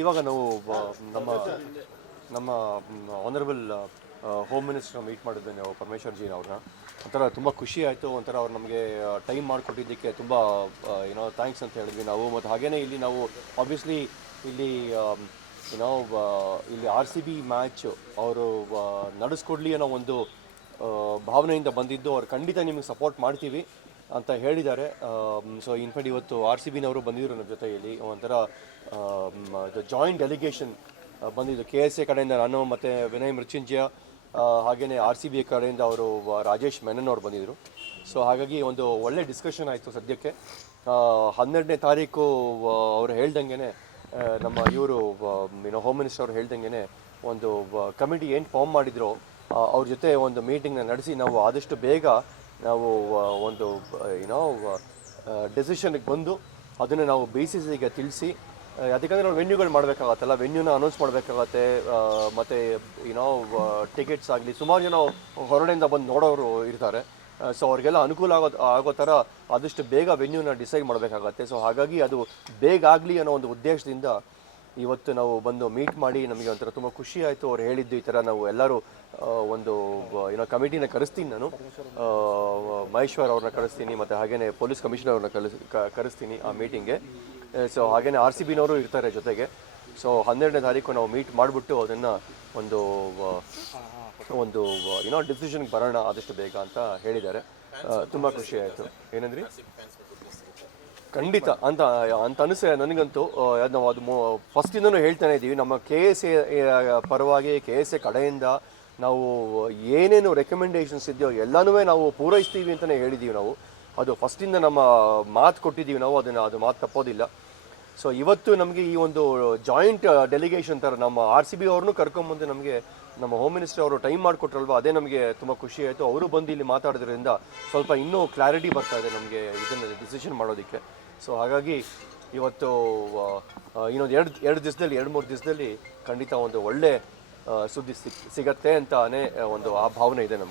ಇವಾಗ ನಾವು ನಮ್ಮ ನಮ್ಮ ಆನರಬಲ್ ಹೋಮ್ ಮಿನಿಸ್ಟರ್ ಮೀಟ್ ಮಾಡಿದ್ವಿ ನಾವು ಪರಮೇಶ್ವರ್ ಜಿ ಅವ್ರನ್ನ. ಒಂಥರ ತುಂಬ ಖುಷಿ ಆಯಿತು. ಒಂಥರ ಅವ್ರು ನಮಗೆ ಟೈಮ್ ಮಾಡಿಕೊಟ್ಟಿದ್ದಕ್ಕೆ ತುಂಬ ಥ್ಯಾಂಕ್ಸ್ ಅಂತ ಹೇಳಿದ್ವಿ ನಾವು. ಮತ್ತು ಹಾಗೆಯೇ ಇಲ್ಲಿ ನಾವು ಆಬ್ವಿಯಸ್ಲಿ ಇಲ್ಲಿ ಇಲ್ಲಿ RCB ಮ್ಯಾಚ್ ಅವರು ನಡೆಸ್ಕೊಡ್ಲಿ ಅನ್ನೋ ಒಂದು ಭಾವನೆಯಿಂದ ಬಂದಿದ್ದು. ಅವ್ರು ಖಂಡಿತ ನಿಮಗೆ ಸಪೋರ್ಟ್ ಮಾಡ್ತೀವಿ ಅಂತ ಹೇಳಿದ್ದಾರೆ. ಸೊ ಇನ್ಫ್ಯಾಕ್ಟ್ ಇವತ್ತು RCBನವರು ಬಂದಿದ್ದರು ನಮ್ಮ ಜೊತೆಯಲ್ಲಿ. ಒಂಥರ ಜಾಯಿಂಟ್ ಡೆಲಿಗೇಷನ್ ಬಂದಿದ್ದು KSA ಕಡೆಯಿಂದ ನಾನು ಮತ್ತು ವಿನಯ್ ಮೃತ್ಯುಂಜಯ, ಹಾಗೆಯೇ RCB ಕಡೆಯಿಂದ ಅವರು ರಾಜೇಶ್ ಮೆನನ್ ಅವರು ಬಂದಿದ್ದರು. ಸೊ ಹಾಗಾಗಿ ಒಂದು ಒಳ್ಳೆ ಡಿಸ್ಕಷನ್ ಆಯಿತು. ಸದ್ಯಕ್ಕೆ 12ನೇ ತಾರೀಕು ಅವರು ಹೇಳ್ದಂಗೆ ನಮ್ಮ ಇವರು ಹೋಮ್ ಮಿನಿಸ್ಟರ್ ಅವ್ರು ಹೇಳ್ದಂಗೆ ಒಂದು ಕಮಿಟಿ ಏನು ಫಾರ್ಮ್ ಮಾಡಿದ್ರು ಅವ್ರ ಜೊತೆ ಒಂದು ಮೀಟಿಂಗ್ನ ನಡೆಸಿ ನಾವು ಆದಷ್ಟು ಬೇಗ ನಾವು ಒಂದು ಡೆಸಿಷನ್ಗೆ ಬಂದು ಅದನ್ನು ನಾವು BCCಗೆ ತಿಳಿಸಿ, ಅದಕ್ಕಂದರೆ ನಾವು ವೆನ್ಯೂಗಳು ಮಾಡಬೇಕಾಗತ್ತಲ್ಲ, ವೆನ್ಯೂನ ಅನೌನ್ಸ್ ಮಾಡಬೇಕಾಗತ್ತೆ. ಮತ್ತು ಟಿಕೆಟ್ಸ್ ಆಗಲಿ ಸುಮಾರು ಜನ ಹೊರಗಡೆಯಿಂದ ಬಂದು ನೋಡೋರು ಇರ್ತಾರೆ. ಸೊ ಅವ್ರಿಗೆಲ್ಲ ಅನುಕೂಲ ಆಗೋ ಥರ ಆದಷ್ಟು ಬೇಗ ವೆನ್ಯೂನ ಡಿಸೈಡ್ ಮಾಡಬೇಕಾಗತ್ತೆ. ಸೊ ಹಾಗಾಗಿ ಅದು ಬೇಗ ಆಗಲಿ ಅನ್ನೋ ಒಂದು ಉದ್ದೇಶದಿಂದ ಇವತ್ತು ನಾವು ಬಂದು ಮೀಟ್ ಮಾಡಿ ನಮಗೆ ಒಂಥರ ತುಂಬ ಖುಷಿ ಆಯಿತು. ಅವ್ರು ಹೇಳಿದ್ದು ಈ ಥರ ನಾವು ಎಲ್ಲರೂ ಒಂದು ಕಮಿಟಿನ ಕರೆಸ್ತೀನಿ, ನಾನು ಮಹೇಶ್ವರ್ ಅವ್ರನ್ನ ಕರೆಸ್ತೀನಿ ಮತ್ತು ಹಾಗೆಯೇ ಪೊಲೀಸ್ ಕಮಿಷನರ್ ಅವ್ರನ್ನ ಕರೆಸ್ತೀನಿ ಆ ಮೀಟಿಂಗ್ಗೆ. ಸೊ ಹಾಗೆಯೇ RCBನವರು ಇರ್ತಾರೆ ಜೊತೆಗೆ. ಸೊ 12ನೇ ತಾರೀಕು ನಾವು ಮೀಟ್ ಮಾಡಿಬಿಟ್ಟು ಅದನ್ನು ಒಂದು ಡಿಸಿಷನ್ಗೆ ಬರೋಣ ಆದಷ್ಟು ಬೇಗ ಅಂತ ಹೇಳಿದ್ದಾರೆ. ತುಂಬ ಖುಷಿ ಆಯಿತು. ಏನಂದ್ರಿ? ಖಂಡಿತ ಅಂತ ಅನಿಸೆ ನನಗಂತೂ. ನಾವು ಅದು ಫಸ್ಟಿಂದನೂ ಹೇಳ್ತಾನೆ ಇದ್ದೀವಿ, ನಮ್ಮ KSA ಪರವಾಗಿ KSA ಕಡೆಯಿಂದ ನಾವು ಏನೇನು ರೆಕಮೆಂಡೇಷನ್ಸ್ ಇದೆಯೋ ಎಲ್ಲನೂ ನಾವು ಪೂರೈಸ್ತೀವಿ ಅಂತಲೇ ಹೇಳಿದ್ದೀವಿ ನಾವು. ಅದು ಫಸ್ಟಿಂದ ನಮ್ಮ ಮಾತು ಕೊಟ್ಟಿದ್ದೀವಿ ನಾವು, ಅದು ಮಾತು ತಪ್ಪೋದಿಲ್ಲ. ಸೊ ಇವತ್ತು ನಮಗೆ ಈ ಒಂದು ಜಾಯಿಂಟ್ ಡೆಲಿಗೇಷನ್ ಥರ ನಮ್ಮ RCB ಅವ್ರನ್ನೂ ಕರ್ಕೊಂಬಂದು ನಮಗೆ ನಮ್ಮ ಹೋಮ್ ಮಿನಿಸ್ಟರ್ ಅವರು ಟೈಮ್ ಮಾಡಿಕೊಟ್ರಲ್ವ, ಅದೇ ನಮಗೆ ತುಂಬ ಖುಷಿ ಆಯಿತು. ಅವರು ಬಂದು ಇಲ್ಲಿ ಮಾತಾಡೋದ್ರಿಂದ ಸ್ವಲ್ಪ ಇನ್ನೂ ಕ್ಲಾರಿಟಿ ಬರ್ತಾ ಇದೆ ನಮಗೆ ಇದನ್ನು ಡಿಸಿಷನ್ ಮಾಡೋದಕ್ಕೆ. ಸೊ ಹಾಗಾಗಿ ಇವತ್ತು ಇನ್ನೊಂದು ಎರಡು ಮೂರು ದಿವಸದಲ್ಲಿ ಖಂಡಿತ ಒಂದು ಒಳ್ಳೆ ಸುದ್ದಿ ಸಿಗತ್ತೆ ಅಂತಾನೆ ಒಂದು ಆ ಭಾವನೆ ಇದೆ ನಮಗೆ.